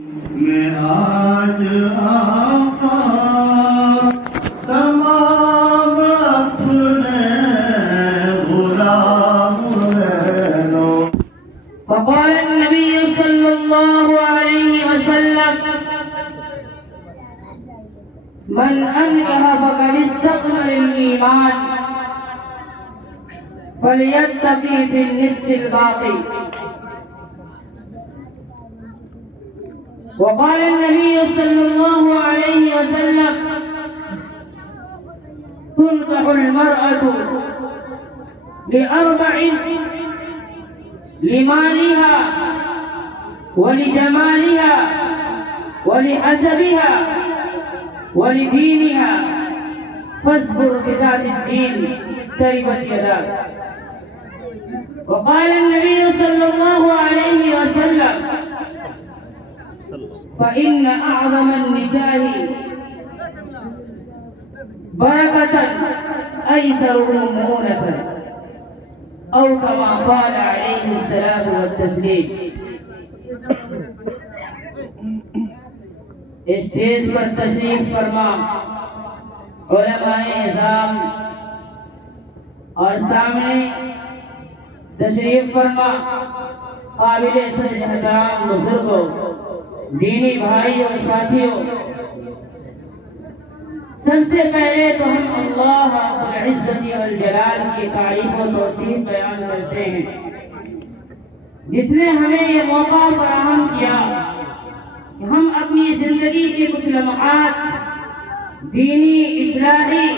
میں آج آقا تمام اپنے غلام رہنو. وقال النبي صلى الله عليه وسلم من أنكر فقد استكمل الإيمان فليتقي في النصف الباقي. وقال النبي صلى الله عليه وسلم تنكح المرأة لأربع: لمالها ولجمالها ولحسبها ولدينها فاصبر بذات الدين تربت يداك. وقال النبي صلى الله عليه وسلم فإن أعظم النكاح بركة أيسره مؤونة، أو كما قال عليه الصلاة والتسليم. اسٹیج پر تشریف فرما علماء اعظام اور سامنے تشریف فرما قابل احترام بزرگوں، دینی بھائی اور ساتھیوں، سب سے پہلے تو ہم اللہ رب العزت والجلال کی تعریف و توصیف بیان کرتے ہیں جس نے ہمیں یہ موقع فراہم کیا کہ ہم اپنی زندگی کے کچھ لمحات دینی اصلاحی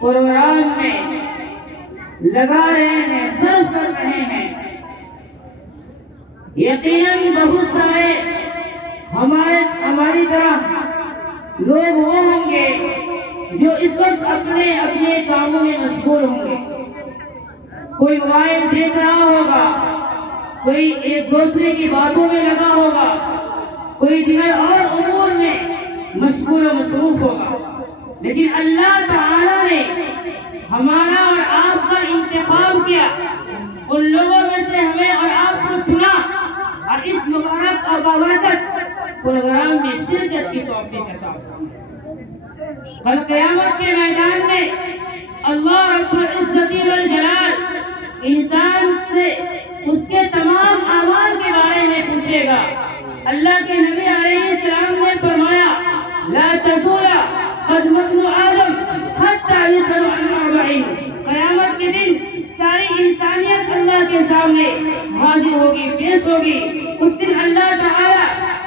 پروگرام میں لگا رہے ہیں، صرف کر رہے ہیں. یقیناً بہت سارے ہماری طرح لوگ وہ ہوں گے جو اس وقت اپنے اپنے کاموں میں مشغول ہوں گے. کوئی موبائل دیکھ رہا ہوگا، کوئی ایک دوسرے کی باتوں میں لگا ہوگا، کوئی دیگر اور امور میں مشغول و مصروف ہوگا. لیکن اللہ تعالی نے ہمارا اور آپ کا انتخاب کیا، ان لوگوں میں سے ہمیں اور آپ کو چنا اور اس مبارک اور بابرکت پروگرام میں شرکت کی توفیق عطا فرمائے. کل قیامت کے میدان میں اللہ رب العزت والجلال انسان سے اس کے تمام اعمال کے بارے میں پوچھے گا. اللہ کے نبی علیہ السلام نے فرمایا لا تزول قدم ابن آدم حتى يسأل عن 40. قیامت کے دن ساری انسانیت اللہ کے سامنے حاضر ہوگی، پیش ہوگی. اس دن اللہ تعالی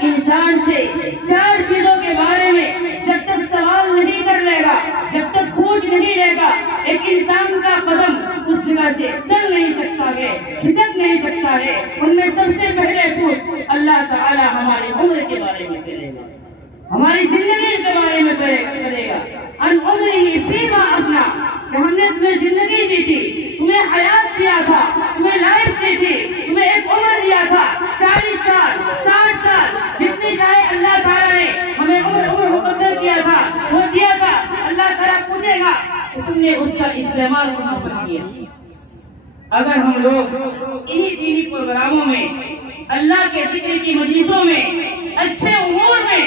انسان سے 4 چیزوں کے بارے میں جب تک سوال نہیں کر لے گا، جب تک پوچھ نہیں لے گا، ایک انسان کا قدم اس جگہ سے چل نہیں سکتا ہے، کھسک نہیں سکتا ہے. ان میں سب سے پہلے پوچھ اللہ تعالی ہماری عمر کے بارے میں کرے گا، ہماری زندگی کے بارے میں کرے گا. ان عمره فیما افنا، کہ ہم نے تمہیں زندگی دی تھی، تمہیں حیات دیا تھا، تمہیں لائف دی تھی، تمہیں ایک عمر دیا تھا 40 سال 60 سال جتنی چاہے اللہ تعالیٰ نے ہمیں عمر مقدر کیا تھا، وہ دیا تھا. اللہ تعالیٰ پوچھے گا کہ تم نے اس کا استعمال کہاں پر کیا. اگر ہم لوگ انہی دینی پروگراموں میں، اللہ کے ذکر کی مجلسوں میں، اچھے امور میں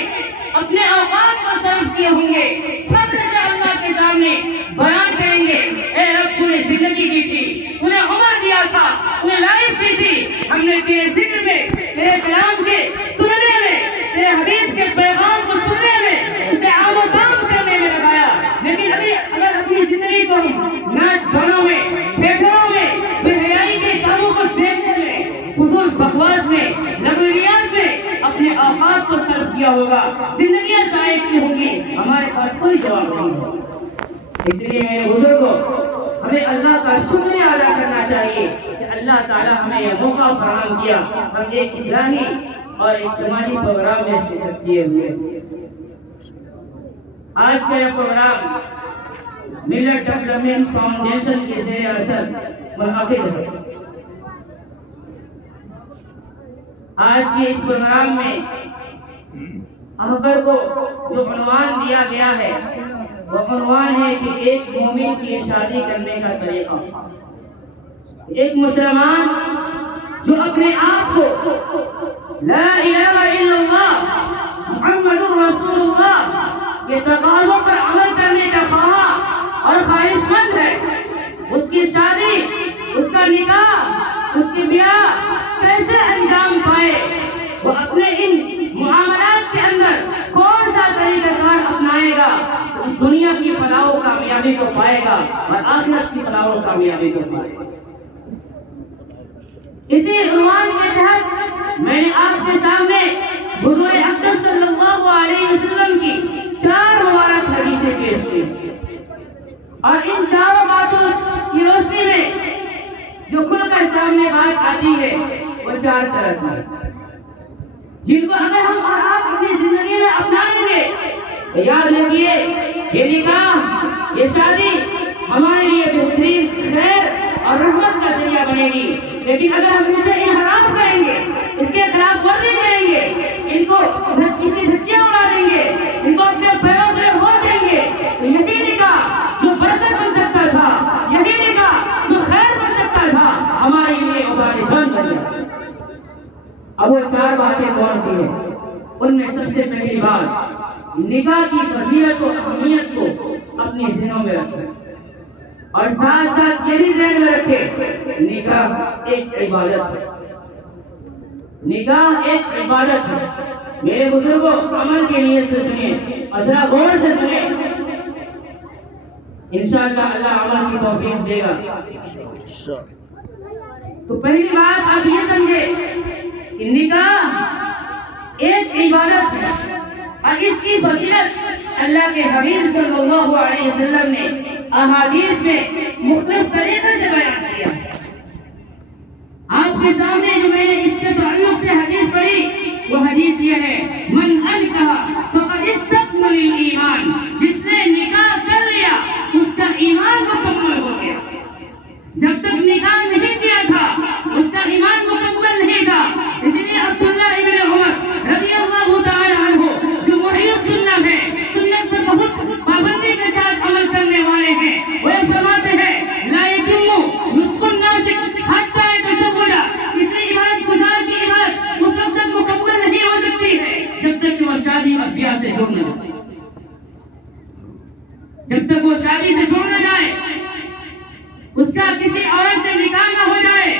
اپنے اوقات کو صرف کیے ہوں گے، فخر سے اللہ کے سامنے بیان کریں گے اے رب تو نے زندگی دی تھی، تو نے عمر دیا تھا، تو نے لائف دی تھی، ہم نے تیرے ذکر میں، تیرے کلام کے سننے میں، تیرے حبیب کے پیغام کو سننے میں، اسے عام و کام کرنے میں لگایا. لیکن اگر اپنی زندگی کو ناچ گانوں میں، تھیٹروں میں، بے حیائی کے کاموں کو دیکھنے میں، فضول بکواس میں، لغویات میں اپنے اوقات کو صرف کیا ہوگا، زندگیاں ضائع کی ہوں گی، ہمارے پاس کوئی جواب نہیں ہوگا. اس لیے میرے بزرگوں، ہمیں اللہ کا شکریہ ادا کرنا چاہیے کہ اللہ تعالیٰ ہمیں یہ موقع فراہم کیا، ہم ایک اسلامی اور ایک سماجی پروگرام میں شرکت کیے ہوئے. آج کا یہ پروگرام ملت ڈیولپمنٹ فاؤنڈیشن کے زیر اثر منعقد ہے. آج کے اس پروگرام میں احبر کو جو عنوان دیا گیا ہے وہ عنوان ہے کہ ایک مومن کی شادی کرنے کا طریقہ. ایک مسلمان جو اپنے آپ کو لا الہ الا اللہ اس دنیا کی فلاح و کامیابی کو پائے گا اور آخرت کی فلاح و کامیابی کو پائے گا۔ اسی عنوان کے تحت میں نے آپ کے سامنے حضور اقدس صلی اللہ علیہ وسلم کی 4 مبارک حدیثیں پیش کی اور ان چاروں باتوں کی روشنی میں جو کھل کر سامنے بات آتی ہے وہ 4 طرح کی ہے، جن کو اگر ہم اور آپ اپنی زندگی میں اپنا لیں گے تو یاد رکھیے یہ نکاح، یہ شادی ہمارے لیے بہترین خیر اور رحمت کا ذریعہ بنے گی۔ لیکن اگر ہم اسے انحراف کریں گے، اس کے خلاف ورزی کریں گے، ان کو دھچیاں اڑا دیں گے، ان کو اپنے پیروں میں ہو دیں گے، تو یہی نکاح جو برکت بن سکتا تھا، یہی نکاح جو خیر بن سکتا تھا، ہمارے لیے ابھاری جان بن گیا۔ اب وہ 4 باتیں کون سی ہیں؟ ان میں سب سے پہلی بات، نکاح کی فضیلت و اہمیت کو اپنے ذہنوں میں رکھیں اور ساتھ ساتھ یہ بھی ذہن میں رکھیں نکاح ایک عبادت ہے، نکاح ایک عبادت ہے۔ میرے بزرگوں عمل کے نیت سے سنیں اور ذرا غور سے سنیں، انشاءاللہ اللہ عمل کی توفیق دے گا۔ تو پہلی بات آپ یہ سمجھیں کہ نکاح ایک عبادت ہے اور اس کی فضیلت اللہ کے حبیب صلی اللہ علیہ وسلم نے احادیث میں مختلف طریقے سے بیان کیا۔ آپ کے سامنے جو میں نے اس کے تعلق سے حدیث پڑھی وہ حدیث یہ ہے، من انکح فقد استکمل الایمان، جس نے نکاح کر لیا اس کا ایمان مکمل ہو گیا۔ جب تک نکاح نہیں کیا تھا اس کا ایمان مکمل نہیں تھا۔ اسی لیے عبداللہ ابن عمر رضی اللہ تعالی عنہ جو محی السنت ہے، سنت پر بہت پابندی کے ساتھ عمل کرنے والے ہیں، وہ فرماتے ہیں لا یتم نسک الناس حتی یتزوج، کسی عبادت گزار کی عبادت اس وقت تک مکمل نہیں ہو سکتی ہے جب تک کہ وہ شادی اور بیاہ سے جڑ نہ جائے، جب تک وہ شادی سے جڑ نہ جائے، اس کا کسی عورت سے نکاح نہ ہو جائے،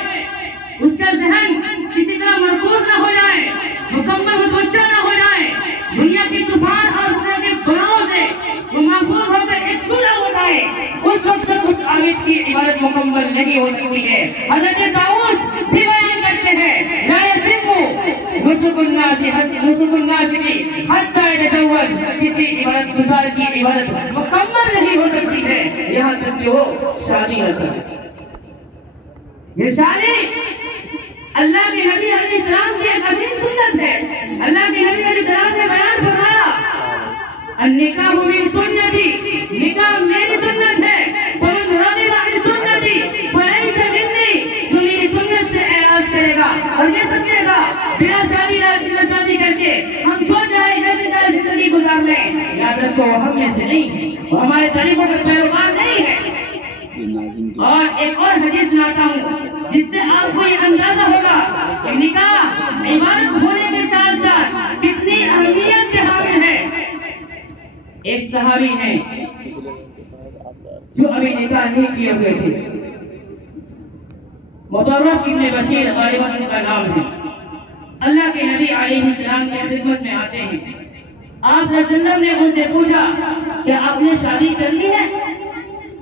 اس کا ذہن کسی طرح مرکوز نہ ہو جائے، مکمل متوجہ نہ ہو جائے، دنیا کی طوفان اور دنیا کے بلاؤں سے وہ محفوظ ہو کر ایک سلح ہو جائے، اس وقت تک اس عابد کی عبادت مکمل نہیں ہو سکتی ہے۔ حضرت طاؤوس بھی بیان کرتے ہیں لا یتم نسک الناس کی حتی یتزوج، کسی عبادت گزار کی عبادت مکمل نہیں ہو سکتی ہے یہاں تک کہ وہ شادی نہ کرے۔ یہ شادی اللہ کے نبی علیہ السلام کی ایک عظیم سنت ہے۔ اللہ کے نبی علیہ السلام نے بیان فرمایا النکاح من سنتی، نکاح میری سنت ہے، فمن رغب عن سنتی فلیس منی، جو میری سنت سے اعراض کرے گا اور یہ سمجھے گا بنا شادی کر کے ہم چھوڑ جائیں جیسے جائے زندگی گزار لیں، یاد رکھو وہ ہم میں سے نہیں ہے، وہ ہمارے طریقوں کے پیروکار نہیں ہے۔ اور ایک اور حدیث سناتا ہوں جس سے آپ کو یہ اندازہ ہوگا کہ نکاح عبادت ہونے کے ساتھ ساتھ کتنی اہمیت کے حامل ہے۔ ایک صحابی ہیں جو ابھی نکاح نہیں کیے ہوئے تھے، مطرف ابن بشیر غالباً ان کا نام ہے۔ اللہ کے نبی علیہ السلام کی خدمت میں آتے ہیں، آپ صلی اللہ علیہ وسلم نے ان سے پوچھا کیا آپ نے شادی کر لی ہے؟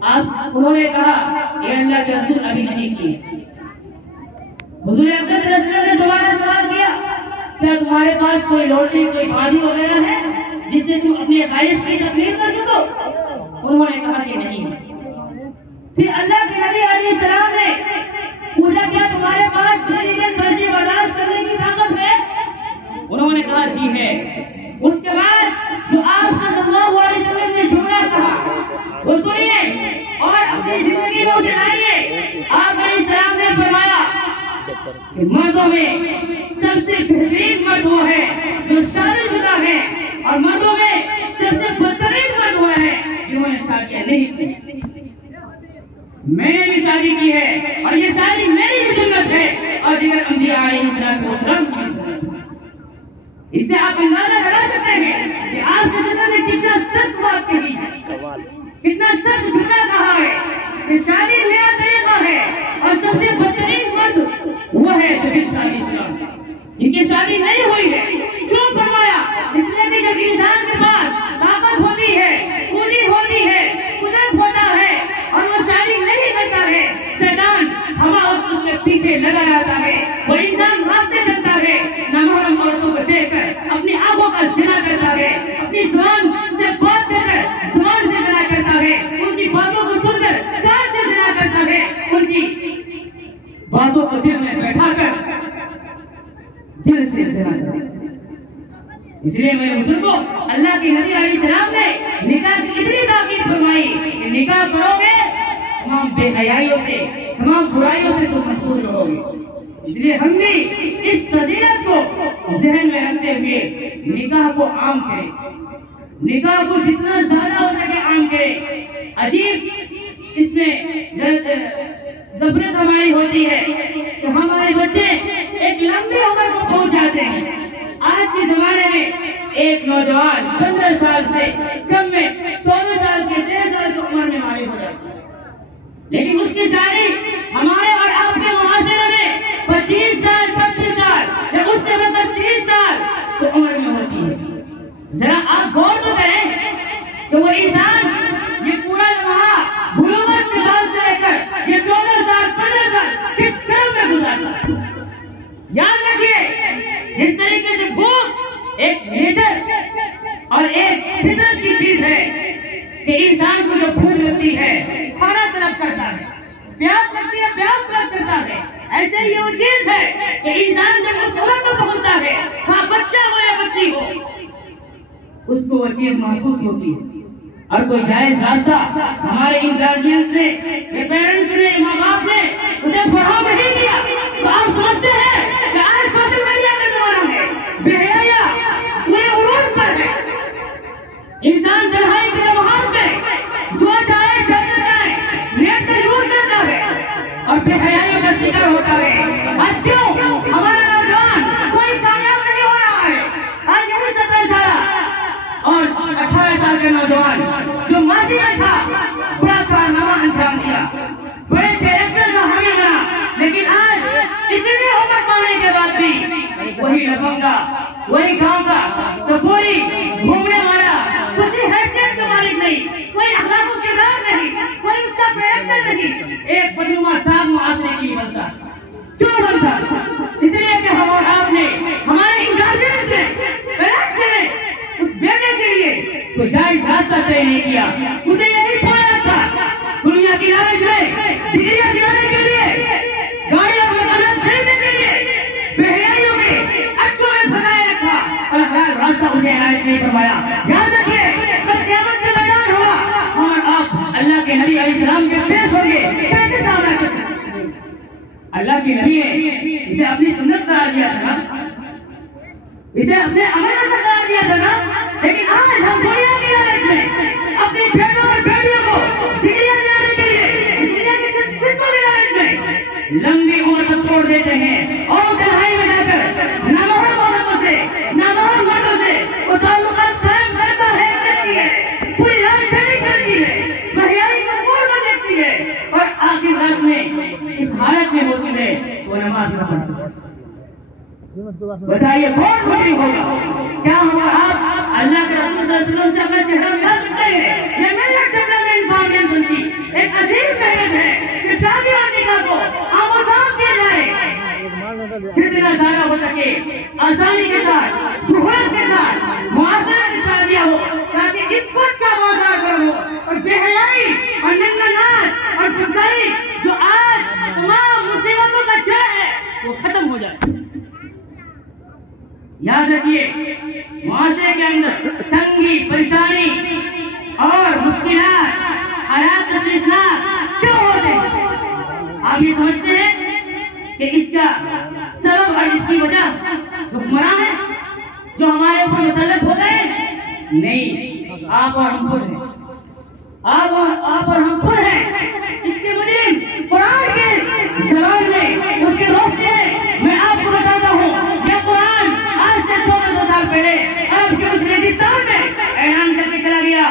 انہوں نے کہا اے اللہ کے رسول ابھی نہیں کی۔ حضور اقدس صلی اللہ علیہ وسلم نے دوبارہ سوال کیا کیا تمہارے پاس کوئی لوٹی کوئی بھاری وغیرہ ہے جس سے تم اپنی خواہش کی تکمیل کر سکو؟ انہوں نے کہا کہ نہیں۔ پھر اللہ کے نبی علیہ السلام نے پوچھا کیا تمہارے پاس میری مرضی برداشت کرنے کی طاقت ہے؟ انہوں نے کہا جی ہے۔ اس کے بعد جو آپ صلی اللہ علیہ وسلم نے جملہ کہا وہ سنیے اور اپنی زندگی میں اسے لائیے۔ آپ علیہ السلام نے فرمایا کہ مردوں میں سب سے بہترین مرد وہ ہے جو شادی شدہ ہے اور مردوں میں سب سے بدترین مرد وہ ہے جنہوں نے شادیاں نہیں کی۔ میں نے بھی شادی کی ہے اور یہ شادی میری بھی سنت ہے اور دیگر انبیاء علیہ السلام کی سنت ہے۔ اس سے آپ اندازہ لگا سکتے ہیں کہ آپ کے سنت نے کتنا سخت بات کہی ہے، کتنا سخت جملہ کہا ہے کہ شادی میرا طریقہ ہے اور سب سے بدترین مرد وہ ہے جو بھی شادی شدہ ہے، جن کی شادی نہیں ہوئی ہے۔ کیوں فرمایا؟ اس لیے کہ جب انسان کے پاس طاقت ہوتی ہے، پوری اس لیے میرے بزرگوں اللہ کے نبی علیہ السلام نے نکاح کی اتنی تاکید فرمائی کہ نکاح کرو گے تمام بے حیائیوں سے تمام برائیوں سے تم محفوظ رہو گے. اس لیے ہم بھی اس فضیلت کو ذہن میں رکھتے ہوئے نکاح کو عام کریں, نکاح کو جتنا زیادہ ہو سکے عام کریں. عجیب اس میں غفلت ہماری ہوتی ہے کہ ہمارے بچے ایک لمبی عمر کو پہنچ جاتے ہیں. آج کے زمانے میں ایک نوجوان 15 سال سے کم میں 14 سال کے 13 سال کی عمر میں مالک ہو جاتا ہے, لیکن اس کی شادی ہمارے اور آپ کے معاشرے میں 25 سال 26 سال یا اس سے مطلب 30 سال تو عمر میں ہوتی ہے. ذرا آپ غور تو کریں کہ وہ انسان یہ پورا لمحہ بلوغت کے سال سے لے کر یہ 14 سال 15 سال کس طرح میں گزارتا ہے. یاد رکھیے جس طریقے سے بھوک ایک نیچر اور ایک فطرت کی چیز ہے کہ انسان کو جو بھوک لگتی ہے کھانا طلب کرتا ہے, پیاس لگتی ہے پیاس طلب کرتا ہے, ایسے ہی وہ چیز ہے کہ انسان جب اس وقت کو پہنچتا ہے ہاں بچہ ہو یا بچی ہو اس کو وہ چیز محسوس ہوتی ہے. اور کوئی جائز راستہ ہمارے ان گارجینز نے یہ پیرنٹس نے ماں باپ نے اسے فراہم نہیں کیا تو آپ سمجھتے ہیں کہ آج سوشل میڈیا کا زمانہ ہے, بے حیا پورے عروج پر ہے, انسان تنہائی کے لمحات میں جو چاہے چلتا جائے نیٹ کا یوز کرتا ہے اور بے حیائی کا شکار ہوتا ہے. آج کیوں ہمارا نوجوان کوئی کامیاب نہیں ہو رہا ہے؟ آج یہی 17 سال اور 18 سال کے نوجوان جو ماضی میں تھا بڑا کارنامہ انجام دیا, بڑے کیریکٹر کا حامی بنا, لیکن آج اتنی عمر پانے کے بعد بھی وہی لفنگا وہی گاؤں کا تو کوئی گھومنے والا کسی حیثیت کا مالک نہیں, کوئی اخلاق و کردار نہیں, کوئی اس کا کیریکٹر نہیں, ایک بدنما داغ معاشرے کی بنتا. کیوں بنتا؟ اس لیے کہ ہم اور آپ نے ہمارے ان گارجین سے پیرنٹس نے اس بیٹے کے لیے کوئی جائز راستہ طے نہیں کیا, اسے یہی چھوڑا تھا دنیا کی لالچ میں ڈگریاں دلانے کے لیے, گاڑی اور مکانات خریدنے کے لیے بے حیائیوں کے اٹکوں میں پھنسائے رکھا اور حلال راستہ اسے عنایت نہیں فرمایا. یاد رکھیے کل قیامت کا میدان ہوگا ہم اور آپ اللہ کے نبی علیہ السلام کے پیش ہوں گے, کیسے سامنا کرتے ہیں؟ اللہ کے نبی نے اسے اپنی سنت قرار دیا تھا نا, اسے اپنے عمل میں قرار دیا تھا نا, لیکن آج ہم دنیا کی لالچ میں اپنی بیٹوں اور بیٹیوں کو ڈگریاں دلانے کے لیے دنیا کی صدقوں کی لالچ میں لمبی عمر تک چھوڑ دیتے ہیں اور تنہائی میں جا کر نامحرم عورتوں سے نامحرم مردوں سے وہ تعلقات قائم کرتا ہے, کرتی ہے, پوری رات جاری کرتی ہے, مہیائی کو موڑ کر دیکھتی ہے اور آخر رات میں اس حالت میں ہوتی ہے وہ نماز نہ پڑھ سکتی. بتائیے کون خوشی ہوگا؟ کیا ہم اور آپ اللہ کے رسول صلی اللہ علیہ وسلم سے اپنا چہرہ ملا سکتے ہیں؟ یہ ملت ڈیولپمنٹ فاؤنڈیشن کی ایک عظیم محنت ہے کہ شادی اور نکاح کو عام و عام کیا جائے, جتنا زیادہ ہو سکے آسانی کے ساتھ سہولت کے ساتھ معاشرہ کی شادیاں ہو تاکہ عفت کا واطن ہو اور بے حیائی اور ننگناہٹ اور بدکاری جو آج تمام مصیبتوں کا جڑ ہے وہ ختم ہو جائے. یاد رکھیے معاشرے کے اندر تنگی پریشانی اور مشکلات حالات تشویشناک کیوں ہوتے ہیں؟ آپ یہ سمجھتے ہیں کہ اس کا سبب اور اس کی وجہ حکمران ہے جو ہمارے اوپر مسلط ہو گئے؟ نہیں, آپ اور ہم خود ہیں, آپ اور ہم خود ہیں. اس کے مجرم قرآن کے زبان میں اس کی روشنی میں میں آپ کو بتاتا ہوں یہ قرآن آج سے 1400 سال پہلے عرب کے اس ریگستان میں اعلان کر کے چلا گیا,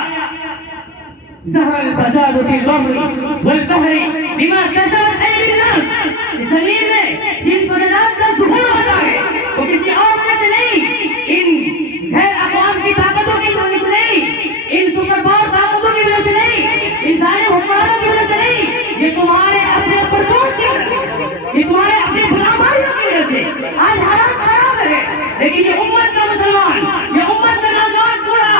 ظہر الفساد فی البر والبحر بما کسبت ایدی الناس. زمین میں جن فسادات کا ظہور ہوتا ہے وہ کسی اور وجہ سے نہیں, ان غیر اقوام کی طاقتوں کی وجہ سے نہیں, ان سپر پاور طاقتوں کی وجہ سے نہیں, ان سارے حکمرانوں کی وجہ سے نہیں, یہ تمہارے اپنے پرتوش کی وجہ سے, یہ تمہارے اپنے غلامانوں کی وجہ سے آج حالات خراب ہے. لیکن یہ امت کا مسلمان, یہ امت کا نوجوان پورا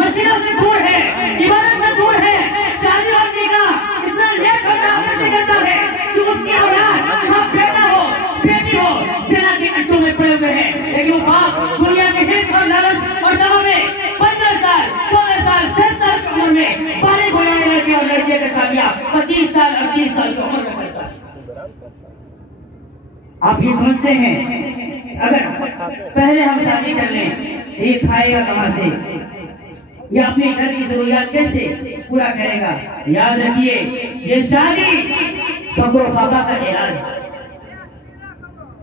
مسجدوں سے دور ہے, عبادت سے دور ہے, شادی اور نکاح اتنا لیٹ اور ناقص نہیں کرتا ہے کہ اس کی اولاد ہاں بیٹا ہو بیٹی ہو زنا کے اڈوں میں پڑے ہوئے ہیں, لیکن وہ باپ دنیا کے حرص اور لالچ 30 سال 38 سال کی عمر میں پڑتا ہے. آپ یہ سمجھتے ہیں اگر پہلے ہم شادی کر لیں یہ کھائے گا کہاں سے, یہ اپنے گھر کی ضروریات کیسے پورا کرے گا؟ یاد رکھیے یہ شادی فقر و فاقہ کا علاج ہے,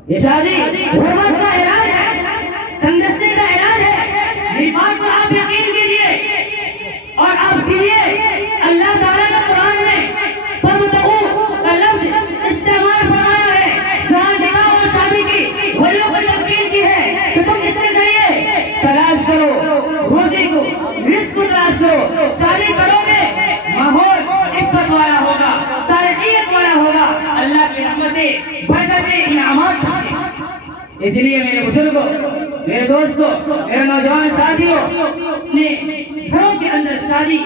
یہ شادی غربت کا علاج ہے, تندرستی کا علاج ہے. یہ بات کو آپ یقین کیجئے اور آپ کیجئے. اللہ تعالیٰ نے قرآن میں فَابْتَغُوا کا لفظ استعمال فرمایا ہے جہاں نکاح اور شادی کی ولیوں کو یقین کی ہے کہ تم اس کے ذریعے تلاش کرو روزی کو, رزق کو تلاش کرو. شادی کرو گے ماحول عفت والا ہوگا, صالحیت والا ہوگا, اللہ کی رحمتیں برکتیں انعامات. اس لیے میرے بزرگوں, میرے دوستوں, میرے نوجوان ساتھیوں, اپنے گھروں کے اندر شادی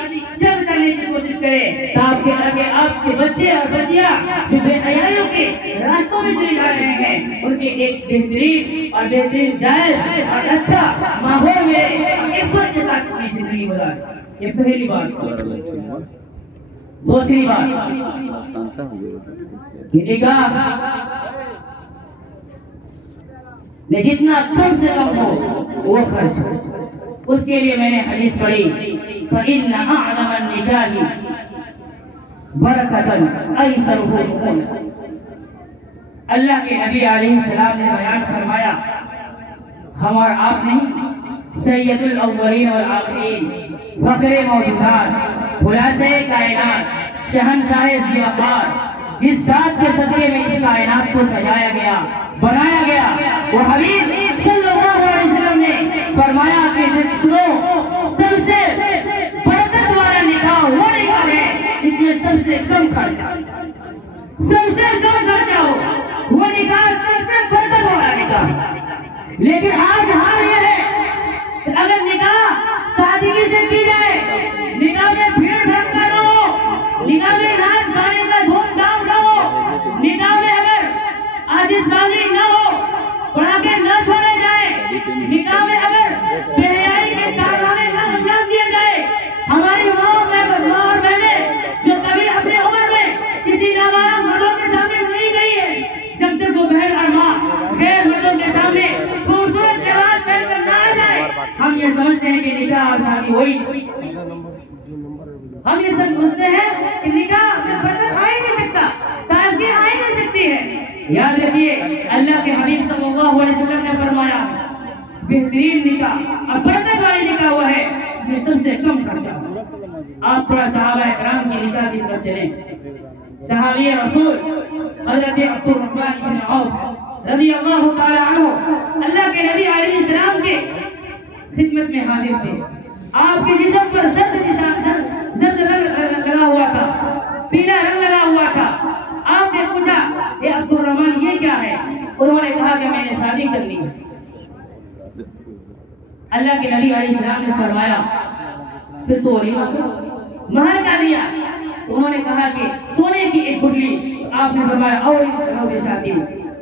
جلد کرنے کی کوشش کریں تاکہ آپ کے بچے اور بچیاں جو بے حیائیوں کے راستوں میں چلے جا رہے ہیں ان کے ایک بہترین جائز اور اچھا ماحول میں عفت کے ساتھ اپنی زندگی گزاریں. یہ پہلی بات. دوسری بات, نکاح میں جتنا کم سے کم ہو وہ خرچ ہو. اس کے لیے میں نے حدیث پڑھی فَإِنَّ أَعْلَمَ النِّكَاحِ بَرَكَةً أَيْسَرُهُ الْخُلَّةِ. اللہ کے نبی علیہ السلام نے بیان فرمایا, ہم اور آپ نہیں, سید الاولین والآخرین, فخر موجودات, خلاصہ کائنات, شہنشاہ ذی وقار, جس ذات کے صدقے میں اس کائنات کو سجایا گیا, بنایا گیا, وہ حبیب صلی اللہ علیہ وسلم نے فرمایا کہ سنو, سب سے برکت والا نکاح وہ نکاح ہے اس میں سب سے کم خرچہ, سب سے کم خرچہ ہو, وہ نکاح سب سے برکت والا نکاح. لیکن آج حال یہ ہے کہ اگر نکاح سادگی سے کی جائے, نکاح میں بھیڑ بھڑکا نہ ہو, نکاح میں ناچ گانے کا دھوم دھام نہ ہو, نکاح میں اگر آتش بازی نہ ہو, پڑاکے نہ چھوڑے جائیں, نکاح میں اگر بے حیائی کے کارنامے نہ انجام دیے جائے. ہماری ماں اور بہنیں جو کبھی اپنے عمر میں کسی نامعلوم مردوں کے سامنے نہیں گئی ہے, جب تک وہ بہن اور ماں غیر مردوں کے سامنے خوبصورت لباس پہن کر نہ آ جائے, ہم یہ سمجھتے ہیں کہ نکاح اور شادی ہوئی. ہم یہ سمجھتے ہیں کہ نکاح میں برکت آ ہی نہیں سکتا, تازگی آ ہی نہیں سکتی ہے. یاد رکھیے اللہ کے حبیب صلی اللہ علیہ وسلم نے فرمایا بہترین نکاح اور برکت والی نکاح وہ ہے جس میں سب سے کم خرچہ ہو. آپ تھوڑا صحابہ کرام کی نکاح کی طرف چلیں. صحابی رسول حضرت عبد الرحمن بن عوف رضی اللہ تعالی عنہ اللہ کے نبی علیہ السلام کے خدمت میں حاضر تھے. آپ کے جسم پر زرد رنگ لگا ہوا تھا, پیلا رنگ لگا ہوا تھا. آپ نے پوچھا اے عبد الرحمن یہ کیا ہے؟ انہوں نے کہا کہ میں نے شادی کرنی ہے. اللہ کے نبی علیہ السلام نے فرمایا پھر تو ولیمہ مہر کا دیا. انہوں نے کہا کہ سونے کی ایک گٹلی. آپ نے فرمایا اور شادی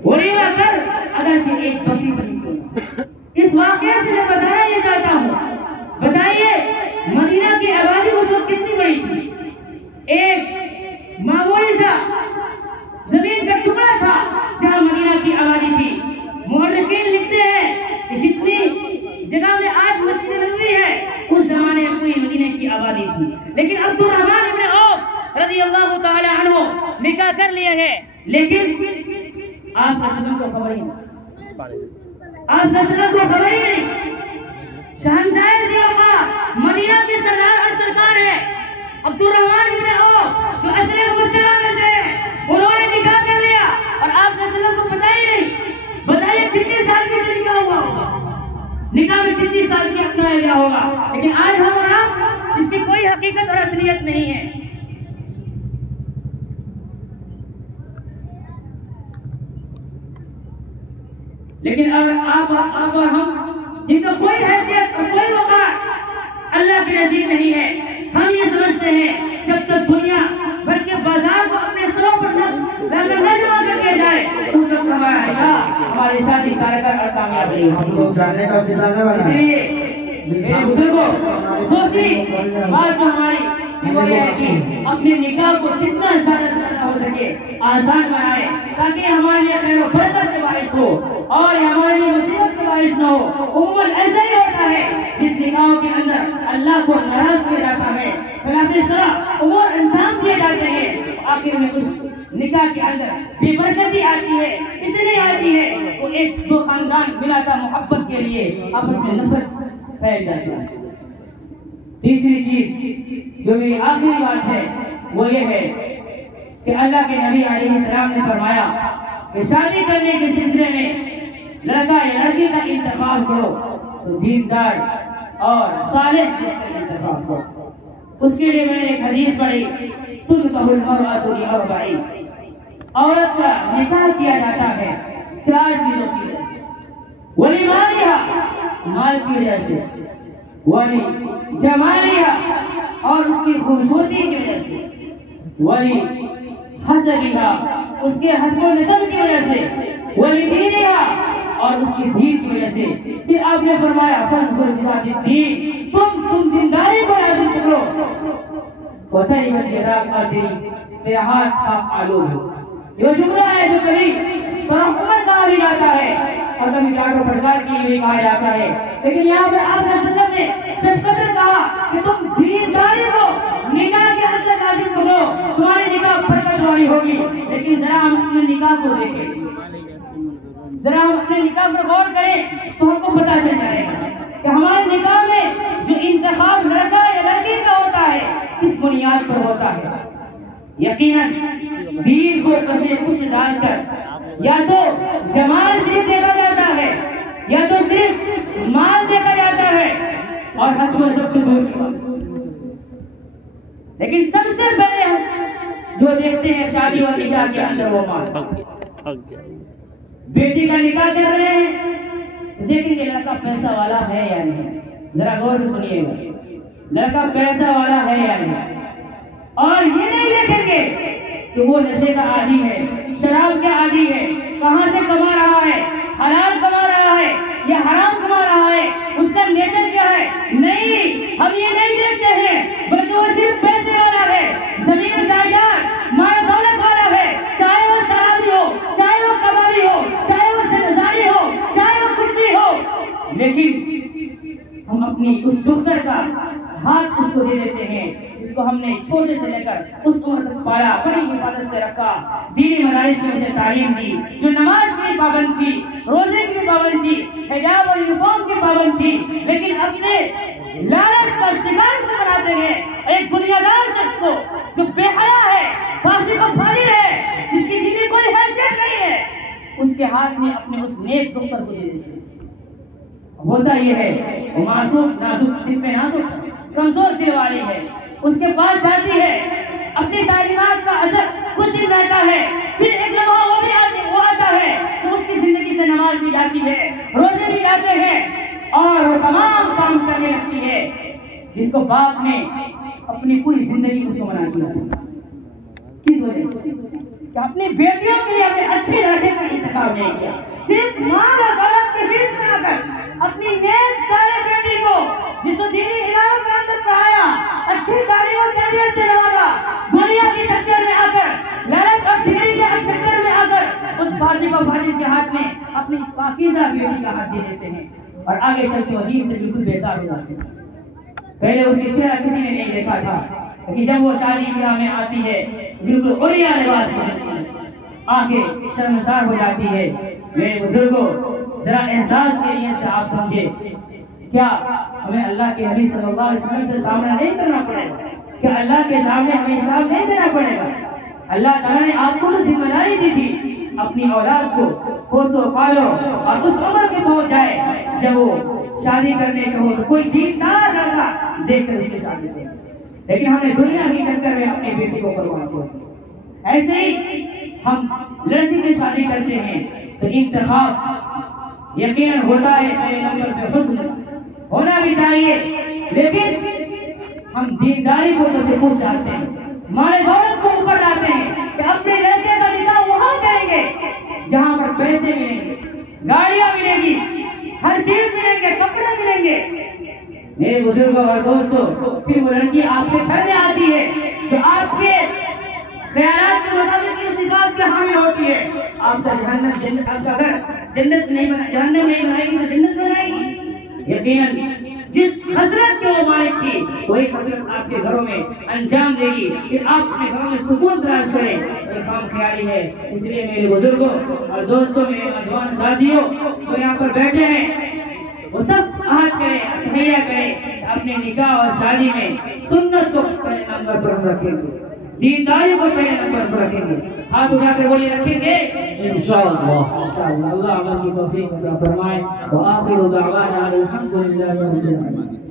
ولیمہ کر اگرچہ ایک بکری بنی. اس واقعے سے میں بتانا یہ چاہتا ہوں, بتائیے مدینہ کی آبادی اس وقت کتنی بڑی تھی؟ ایک معمولی سا زمین کا ٹکڑا تھا جہاں مدینہ کی آبادی تھی. مورخین لکھتے ہیں کہ جتنی جگہ میں آج مسجد نبوی ہے اس زمانے میں پوری مدینہ کی آبادی تھی. لیکن عبد الرحمن بن عوف رضی اللہ تعالی عنہ نکاح کر لیے ہیں, لیکن آپ صلی اللہ علیہ وسلم کو خبر ہی نہیں, آپ صلی اللہ علیہ وسلم کو خبر ہی نہیں. شہنشاہ ذی وقار مدینہ کے سردار اور سرکار ہے عبد الرحمن بن عوف جو اشرے مبشرہ میں سے ہیں, انہوں نے نکاح کر لیا اور آپ صلی اللہ علیہ وسلم کو پتہ ہی نہیں. بتائیے کتنے سال کی نکاح ہوا ہوگا, نکاح میں کتنی سال کی اپنایا گیا ہوگا. لیکن آج ہم اور آپ جس کی کوئی حقیقت اور اصلیت نہیں ہے. لیکن آپ اور ہم جن کا کوئی حیثیت اور کوئی وقار اللہ کے نزدیک نہیں ہے, ہم یہ سمجھتے ہیں جب تک دنیا بھر کے بازار کو اپنے سروں پر نہ جمع کر کے جائے اس وقت ہماری شادی کارگر اور کامیاب نہیں ہوگی. اس لیے میرے بزرگوں دوسری بات جو ہماری وہ یہ ہے کہ اپنے نکاح کو جتنا زیادہ سے زیادہ ہو سکے آسان بنائے تاکہ ہمارے لیے خیر و برکت کے باعث ہو اور ہمارے لیے مصیبت کے باعث نہ ہو۔ عموماً ایسا ہی ہوتا ہے جس نکاح کے اندر اللہ کو ناراض کیا جاتا ہے، خلاف شرع امور انجام دیے جاتے ہیں، آخر میں اس نکاح کے اندر بے برکتی آتی ہے، اتنی آتی ہے وہ ایک دو خاندان ملا تھا محبت کے لیے آپس میں نفرت پھیل جاتی ہے۔ تیسری چیز جو میری آخری بات ہے وہ یہ ہے کہ اللہ کے نبی علیہ السلام نے فرمایا کہ شادی کرنے کے سلسلے میں لڑکا یا لڑکی کا انتخاب کرو تو دیندار اور صالح کا انتخاب کرو۔ اس کے لیے میں نے ایک حدیث پڑھی، تنکح المرأة لأربع، عورت کا نکاح کیا جاتا ہے 4 چیزوں کی وجہ سے، ولمالها، مال کی وجہ سے، ولجمالها، اور اس کی خوبصورتی کی وجہ سے، ولحسبها، اس کے حسب و نسب کی وجہ سے، ولدینها، اور اس کی دین کی وجہ سے۔ پھر آپ نے فرمایا فانظر بذات الدین، تم دینداری کو لازم پکڑو، وَسَلِمَتْ يَدَاكَ الدین، تیرا ہاتھ پاک آلود ہو۔ جو جملہ ہے جو کبھی ترحمت کہا بھی جاتا ہے اور کبھی ڈاٹ و پھٹکار کے لیے بھی کہا جاتا ہے، لیکن یہاں پہ آپ نے وسلم نے شفقت سے کہا کہ تم دینداری کو نکاح کے اندر لازم پکڑو، تمہاری نکاح برکت والی ہوگی۔ لیکن ذرا ہم اپنے نکاح کو دیکھیں، ذرا ہم اپنے نکاح پر غور کریں تو ہم کو پتہ چل جائے گا کہ ہمارے نکاح میں جو انتخاب لڑکا یا لڑکی کا ہوتا ہے کس بنیاد پر ہوتا ہے۔ یقیناً دین کو کسے کچھ ڈال کر یا تو جمال صرف دیکھا جاتا ہے یا تو صرف مال دیکھا جاتا ہے اور حسب و نسب تو دور کی بات، لیکن سب سے پہلے ہم جو دیکھتے ہیں شادی اور نکاح کے اندر وہ مال۔ بیٹی کا نکاح کر رہے ہیں تو دیکھیں گے لڑکا پیسہ والا ہے یا نہیں، ذرا غور سے سنیے گا، لڑکا پیسہ والا ہے یا نہیں، اور یہ نہیں دیکھیں گے کہ وہ نشے کا عادی ہے، شراب کا عادی ہے، کہاں سے کما رہا ہے، حلال کما رہا ہے یا حرام کما رہا ہے، اس کا نیچر کیا ہے، نہیں، ہم یہ نہیں دیکھتے ہیں، بلکہ وہ صرف پیسے والا ہے، زمین و جائیداد، مال دولت والا ہے، چاہے وہ شرابی ہو، چاہے وہ کبابی ہو، چاہے وہ سنساری ہو، چاہے وہ کچھ بھی ہو، لیکن ہم اپنی اس دختر کا ہاتھ اس کو دے دیتے ہیں جس کو ہم نے چھوٹے سے لے کر اس عمر تک پالا، بڑی حفاظت سے رکھا، دینی مدارس میں اسے تعلیم دی، جو نماز کی بھی پابند تھی، روزے کی بھی پابند تھی، حجاب اور یونیفارم کی پابند تھی، لیکن اپنے لالچ کا شکار سے بناتے ہیں ایک دنیا دار شخص کو جو بے حیا ہے، فاسق و فاجر ہے، جس کی دینی کوئی حیثیت نہیں ہے، اس کے ہاتھ میں اپنے اس نیک دختر کو دے دیتے ہیں۔ ہوتا یہ ہے وہ معصوم نازک دل پہ نازک کمزور دل والی ہے، اس کے پاس جاتی ہے، اپنی تعلیمات کا اثر کچھ دن رہتا ہے، پھر ایک لمحہ وہ آتا ہے تو اس کی زندگی سے نماز بھی جاتی ہے، روزے بھی جاتے ہیں اور وہ تمام کام کرنے لگتی ہے جس کو باپ نے اپنی پوری زندگی اس کو بنا دیا تھا۔ کس وجہ سے کہ اپنی بیٹیوں کے لیے اپنے اچھے لڑکے کا انتخاب نہیں کیا، صرف مال اور دولت کے بیچ میں آ کر اپنی نیک سارے بیٹی کو جس کو دینی اداروں کے اندر پڑھایا، اچھی تعلیم و تربیت سے نوازا، دنیا کے چکر میں آ کر، لالچ اور ڈگری کے چکر میں آ کر اس فاسق و فاجر کے ہاتھ میں اپنی پاکیزہ بیٹی کا ہاتھ دے دیتے ہیں اور آگے چل کے وہ دین سے بالکل بیزار ہو جاتے ہیں۔ پہلے اس کی چہرہ کسی نے نہیں دیکھا تھا، لیکن جب وہ شادی بیاہ میں آتی ہے بالکل عریاں لباس میں آنکھیں شرمسار ہو جاتی ہے۔ میرے بزرگوں، ذرا احساس کے لیے سے آپ سمجھے، کیا ہمیں اللہ کے نبی صلی اللہ علیہ وسلم سے سامنا نہیں کرنا پڑے گا؟ کیا اللہ کے سامنے ہمیں حساب نہیں دینا پڑے گا؟ اللہ تعالیٰ نے آپ کو ذمہ داری دی تھی اپنی اولاد کو پوسو پالو اور اس عمر کے پہنچ جائے جب وہ شادی کرنے کے ہو تو کوئی دیندار لڑکا دیکھ کر اس کی شادی کرے، لیکن ہم نے دنیا کے چکر میں اپنی بیٹی کو برباد کیا۔ ایسے ہی ہم لڑکی کی شادی کرتے ہیں تو انتخاب یقیناً ہوتا ہے پہلے نمبر پہ حسن ہونا بھی چاہیے، لیکن ہم دینداری کو تو سے پوچھ جاتے ہیں، مال دولت کو اوپر لاتے ہیں کہ اپنے لڑکے کا نکاح وہاں کریں گے جہاں پر پیسے ملیں گے، گاڑیاں ملیں گی، ہر چیز ملیں گے، کپڑے ملیں گے، میرے بزرگوں اور دوستوں، پھر وہ لڑکی آپ کے گھر میں آتی ہے جو آپ کے خیالات کے مطابق کی صفات کے حامی ہوتی ہے. آپ کا جہنم آپ کا گھر جنت نہیں بنا، جہنم نہیں بنائے گی تو جنت بنائے گی. یقیناً جس حضرت کے وہ مالک کی وہی حضرت آپ کے گھروں میں انجام دے گی کہ آپ اپنے گھروں میں سکون تلاش کریں. یہ کام خیالی ہے. اس لیے میرے بزرگوں اور دوستوں، میرے نوجوان ساتھیوں جو یہاں پر بیٹھے ہیں، وہ سب عہد کریں، تہیہ کریں، اپنے نکاح اور شادی میں سنت کو پہلے نمبر پر رکھیں گے، دینداری کو پہلے نمبر پر رکھیں گے. ہاتھ اٹھا کر بولیے رکھیں گے انشاءاللہ. اللہ عمل کی توفیق عطا فرمائے. وآخر دعوانا الحمدللہ رب العالمین.